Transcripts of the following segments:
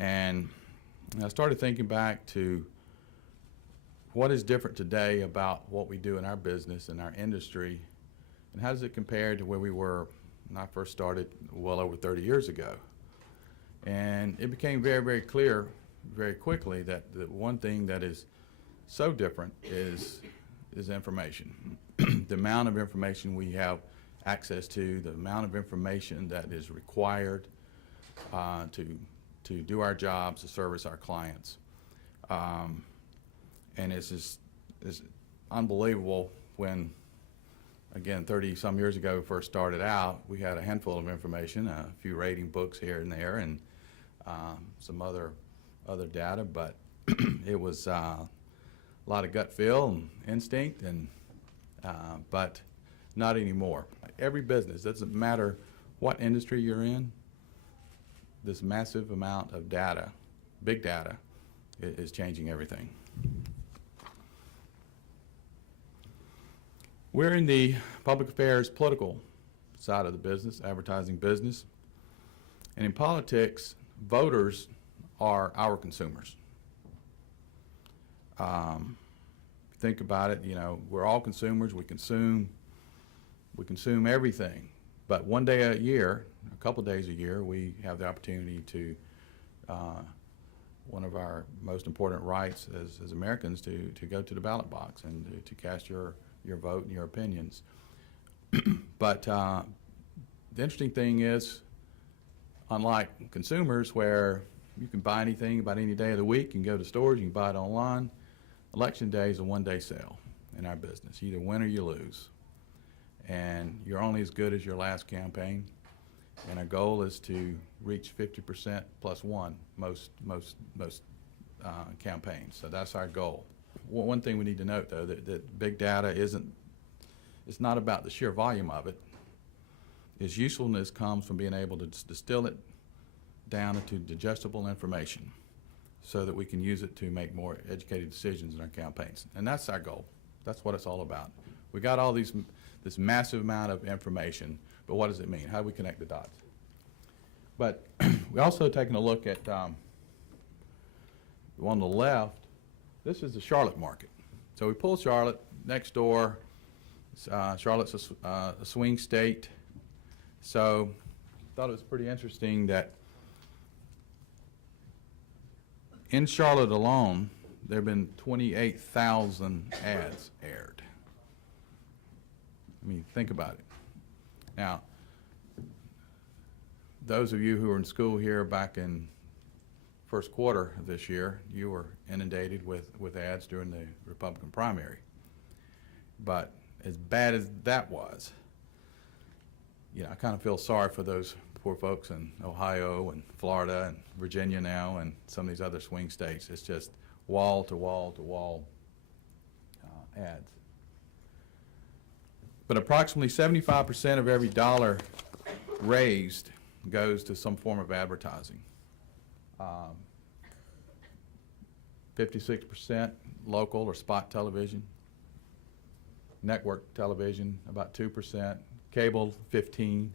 And I started thinking back to what is different today about what we do in our business and our industry, and how does it compare to where we were when I first started well over 30 years ago. And it became very, very clear very quickly that the one thing that is so different is information. The amount of information we have access to, the amount of information that is required to do our jobs, to service our clients. And it's unbelievable when, again, 30-some years ago we first started out, we had a handful of information, a few rating books here and there, and some other data, but it was a lot of gut feel and instinct, and but not anymore. Every business, doesn't matter what industry you're in, this massive amount of data, big data, is changing everything. We're in the public affairs, political side of the business, advertising business. And in politics, voters are our consumers. Think about it, you know, we're all consumers. We consume everything. But one day a year, a couple days a year, we have the opportunity to, one of our most important rights as Americans, to go to the ballot box and to cast your vote and your opinions. But the interesting thing is, unlike consumers where you can buy anything about any day of the week, you can go to stores, you can buy it online, election day is a one-day sale in our business. You either win or you lose. And you're only as good as your last campaign. And our goal is to reach 50% plus one most campaigns. So that's our goal. One thing we need to note, though, that big data it's not about the sheer volume of it. Its usefulness comes from being able to distill it down into digestible information so that we can use it to make more educated decisions in our campaigns. And that's our goal. That's what it's all about. We got all this massive amount of information, but what does it mean? How do we connect the dots? But we also taken a look at the one on the left. This is the Charlotte market. So we pulled Charlotte next door. Charlotte's a swing state. So I thought it was pretty interesting that in Charlotte alone, there have been 28,000 ads aired. I mean, think about it. Now, those of you who were in school here back in first quarter of this year, you were inundated with ads during the Republican primary. But as bad as that was, you know, I kind of feel sorry for those poor folks in Ohio and Florida and Virginia now and some of these other swing states. It's just wall to wall to wall ads. But approximately 75% of every dollar raised goes to some form of advertising. 56% local or spot television, network television about 2%, cable 15%,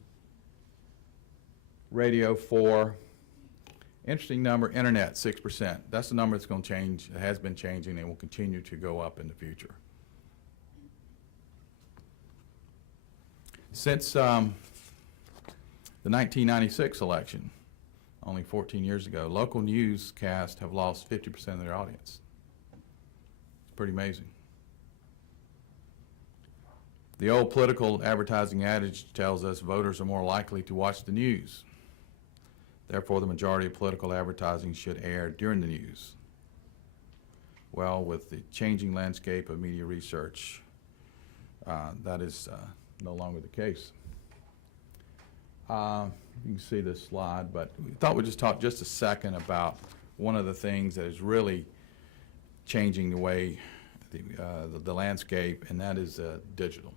radio 4%. Interesting number, internet 6%. That's the number that's going to change. It has been changing and will continue to go up in the future. Since the 1996 election, only 14 years ago, local newscasts have lost 50% of their audience. It's pretty amazing. The old political advertising adage tells us voters are more likely to watch the news. Therefore, the majority of political advertising should air during the news. Well, with the changing landscape of media research, that is no longer the case. You can see this slide, but we thought we'd just talk just a second about one of the things that is really changing the way the landscape, and that is digital.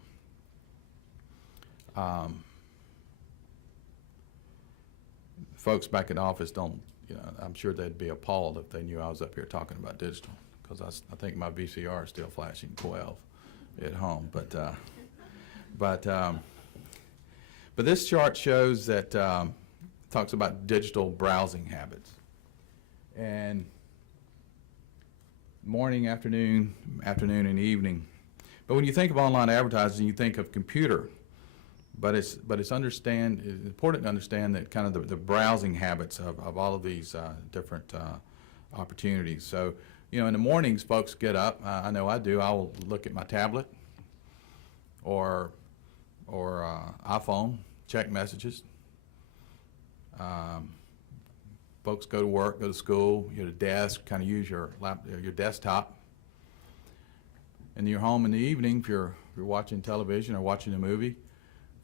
Folks back in the office don't, you know, I'm sure they'd be appalled if they knew I was up here talking about digital, because I think my VCR is still flashing 12 at home. But this chart shows that, talks about digital browsing habits. and morning, afternoon, and evening. But when you think of online advertising, you think of computer. But it's important to understand that kind of the browsing habits of all of these different opportunities. So, you know, in the mornings, folks get up. I know I do. I will look at my tablet or iPhone, check messages. Folks go to work, go to school, you're at a desk, kind of use your desktop. And you're home in the evening if you're watching television or watching a movie.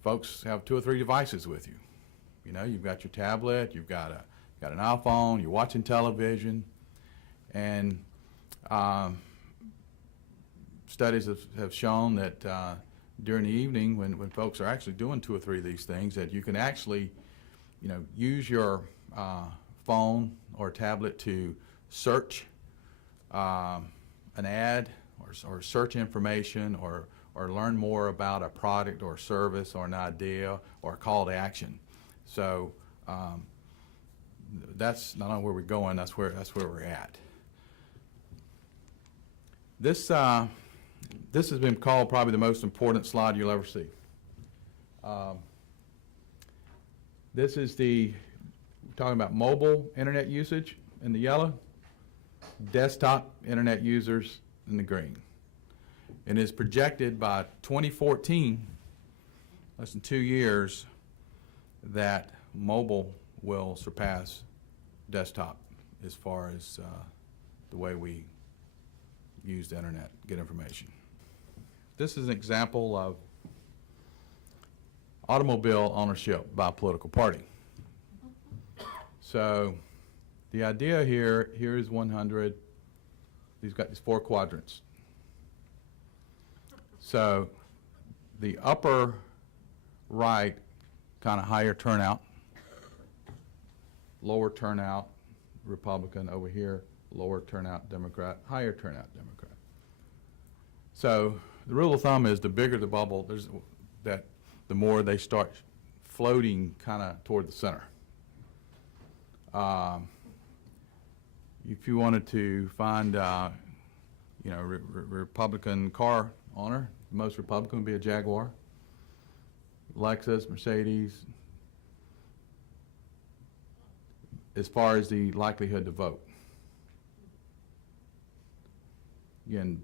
Folks have 2 or 3 devices with you. You know, you've got your tablet, you've got an iPhone, you're watching television, and studies have shown that during the evening, when folks are actually doing 2 or 3 of these things, that you can actually, you know, use your phone or tablet to search an ad or search information or learn more about a product or service or an idea or a call to action. So that's not only where we're going, that's where we're at. This has been called probably the most important slide you'll ever see. This is we're talking about mobile internet usage in the yellow, desktop internet users in the green. And it's projected by 2014, less than 2 years, that mobile will surpass desktop as far as the way we use the internet, get information. This is an example of automobile ownership by a political party. So the idea here is 100. He's got these 4 quadrants. So the upper right, kind of higher turnout, lower turnout Republican. Over here, lower turnout Democrat, higher turnout Democrat. So the rule of thumb is the bigger the bubble, the more they start floating kind of toward the center. If you wanted to find, you know, Republican car owner, most Republican would be a Jaguar, Lexus, Mercedes, as far as the likelihood to vote. Again,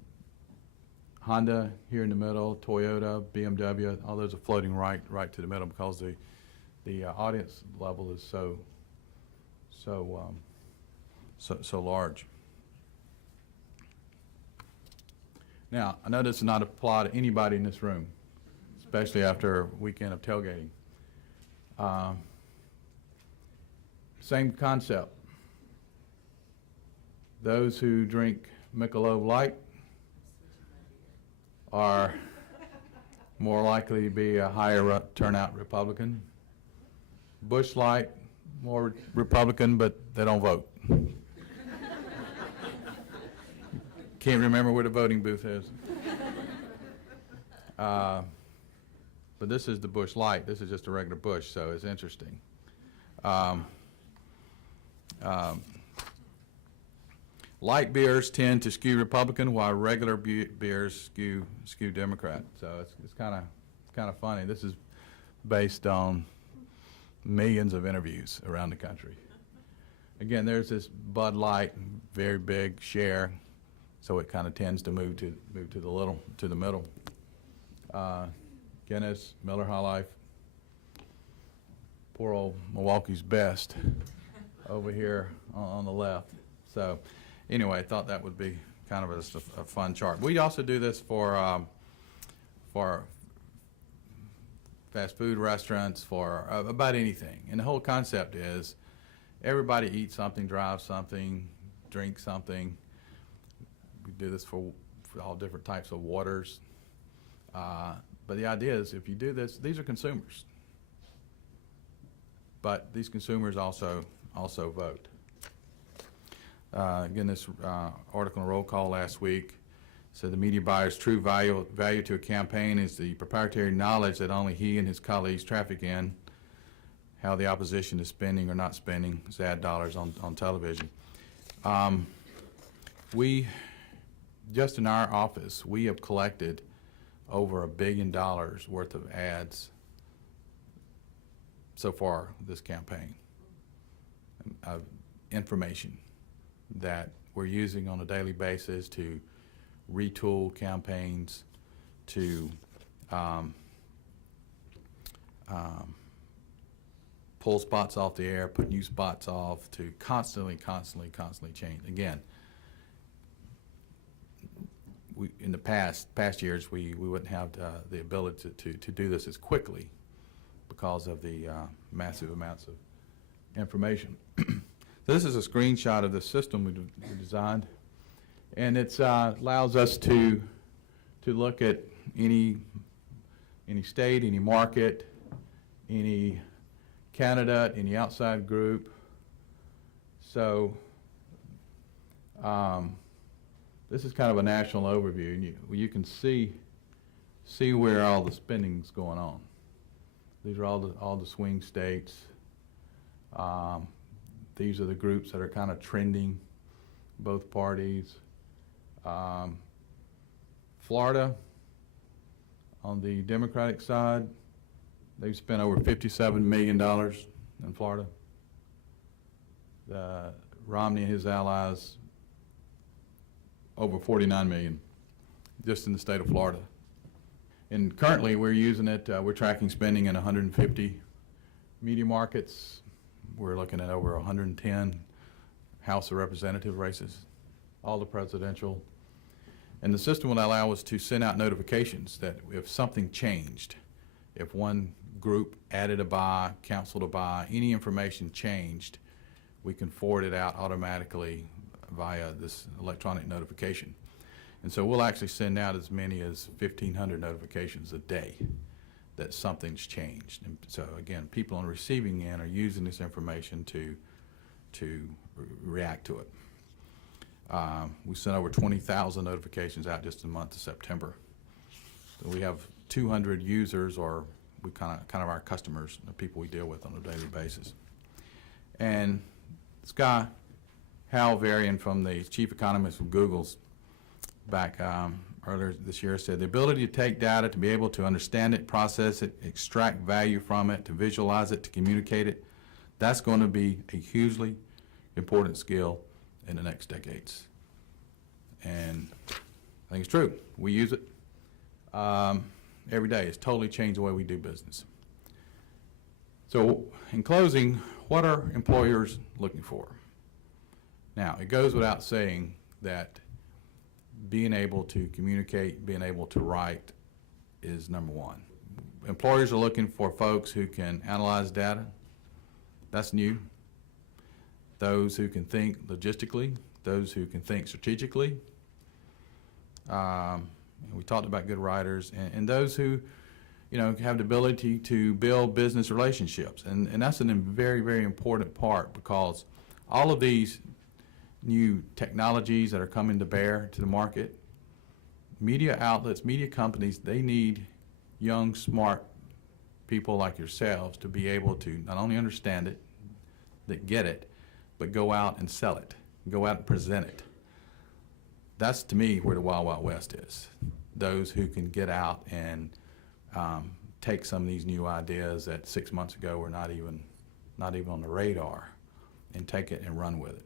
Honda here in the middle, Toyota, BMW, all those are floating right to the middle because the audience level is so large. Now, I know this does not apply to anybody in this room, especially after a weekend of tailgating. Same concept. Those who drink Michelob Light are more likely to be a higher turnout Republican. Busch Light, more Republican, but they don't vote. Can't remember where the voting booth is. But this is the Busch Light. This is just a regular Busch, so it's interesting. Light beers tend to skew Republican, while regular beers skew Democrat. So it's kind of funny. This is based on millions of interviews around the country. Again, there's this Bud Light, very big share, so it kind of tends to move to the middle. Guinness, Miller High Life, poor old Milwaukee's Best over here on the left. So anyway, I thought that would be kind of a fun chart. We also do this for fast food restaurants, for about anything. And the whole concept is everybody eats something, drives something, drinks something. We do this for all different types of waters. But the idea is if you do this, these are consumers. But these consumers also vote. Again, this article in Roll Call last week said the media buyer's true value to a campaign is the proprietary knowledge that only he and his colleagues traffic in, how the opposition is spending or not spending its ad dollars on television. We, just in our office, we have collected over $1 billion worth of ads so far this campaign, of information that we're using on a daily basis to retool campaigns, to pull spots off the air, put new spots off, to constantly change. Again, in the past years, we wouldn't have the ability to do this as quickly because of the massive amounts of information. So this is a screenshot of the system we designed, and it allows us to look at any state, any market, any candidate, any outside group. So this is kind of a national overview, and you can see where all the spending's going on. These are all the swing states. These are the groups that are kind of trending, both parties. Florida, on the Democratic side, they've spent over $57 million in Florida. Romney and his allies, over $49 million just in the state of Florida. And currently we're using it, we're tracking spending in 150 media markets. We're looking at over 110 House of Representative races, all the presidential. And the system will allow us to send out notifications that if something changed, if one group added a buy, canceled a buy, any information changed, we can forward it out automatically via this electronic notification. And so we'll actually send out as many as 1,500 notifications a day that something's changed. And so again, people on the receiving end are using this information to react to it. We sent over 20,000 notifications out just in the month of September. So we have 200 users, or we kind of our customers, the people we deal with on a daily basis. And this guy, Hal Varian, from the chief economist from Google's back earlier this year, said the ability to take data, to be able to understand it, process it, extract value from it, to visualize it, to communicate it, that's going to be a hugely important skill in the next decades. And I think it's true. We use it every day. It's totally changed the way we do business. So in closing, what are employers looking for? Now, it goes without saying that being able to communicate, being able to write is number one. Employers are looking for folks who can analyze data. That's new. Those who can think logistically, those who can think strategically. We talked about good writers, and those who, have the ability to build business relationships. And that's a very, very important part, because all of these new technologies that are coming to bear to the market, media outlets, media companies, they need young, smart people like yourselves to be able to not only understand it, that get it, but go out and sell it, go out and present it. That's, to me, where the Wild Wild West is. Those who can get out and take some of these new ideas that 6 months ago were not even on the radar, and take it and run with it.